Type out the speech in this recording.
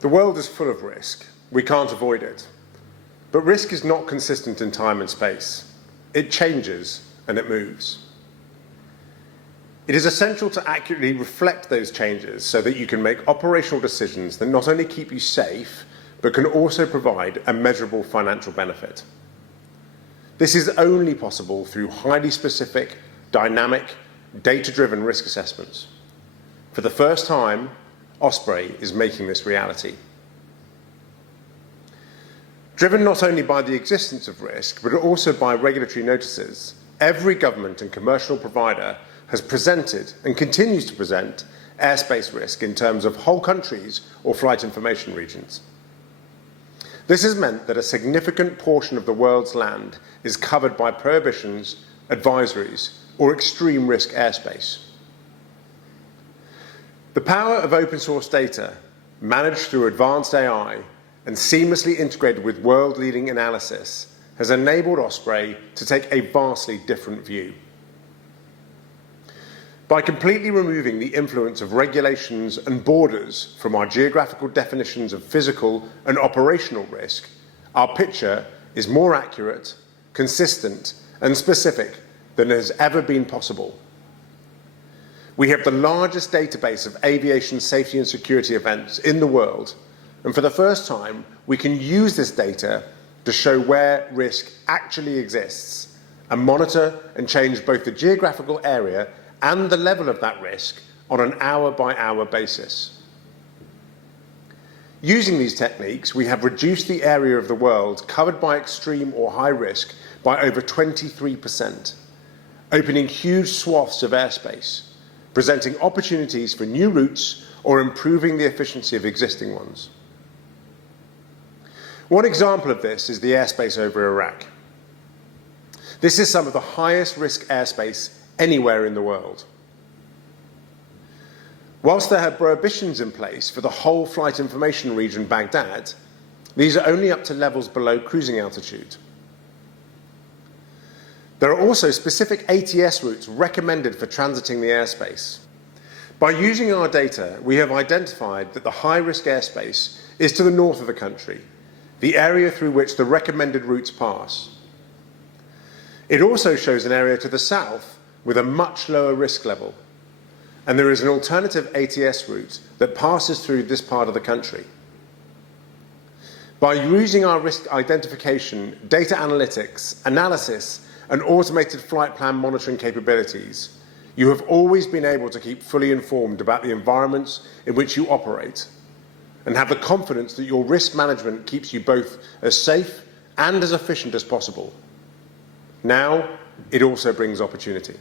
The world is full of risk. We can't avoid it. But risk is not consistent in time and space. It changes and it moves. It is essential to accurately reflect those changes so that you can make operational decisions that not only keep you safe, but can also provide a measurable financial benefit. This is only possible through highly specific, dynamic, data-driven risk assessments. For the first time, Osprey is making this reality. Driven not only by the existence of risk, but also by regulatory notices, every government and commercial provider has presented and continues to present airspace risk in terms of whole countries or flight information regions. This has meant that a significant portion of the world's land is covered by prohibitions, advisories, or extreme risk airspace. The power of open source data, managed through advanced AI and seamlessly integrated with world-leading analysis, has enabled Osprey to take a vastly different view. By completely removing the influence of regulations and borders from our geographical definitions of physical and operational risk, our picture is more accurate, consistent, and specific than has ever been possible. We have the largest database of aviation safety and security events in the world, and for the first time, we can use this data to show where risk actually exists and monitor and change both the geographical area and the level of that risk on an hour-by-hour basis. Using these techniques, we have reduced the area of the world covered by extreme or high risk by over 23%, opening huge swaths of airspace, presenting opportunities for new routes or improving the efficiency of existing ones. One example of this is the airspace over Iraq. This is some of the highest risk airspace anywhere in the world. Whilst there are prohibitions in place for the whole flight information region Baghdad, these are only up to levels below cruising altitude. There are also specific ATS routes recommended for transiting the airspace. By using our data, we have identified that the high-risk airspace is to the north of the country, the area through which the recommended routes pass. It also shows an area to the south with a much lower risk level, and there is an alternative ATS route that passes through this part of the country. By using our risk identification, data analytics, analysis, and automated flight plan monitoring capabilities, you have always been able to keep fully informed about the environments in which you operate and have the confidence that your risk management keeps you both as safe and as efficient as possible. Now, it also brings opportunity.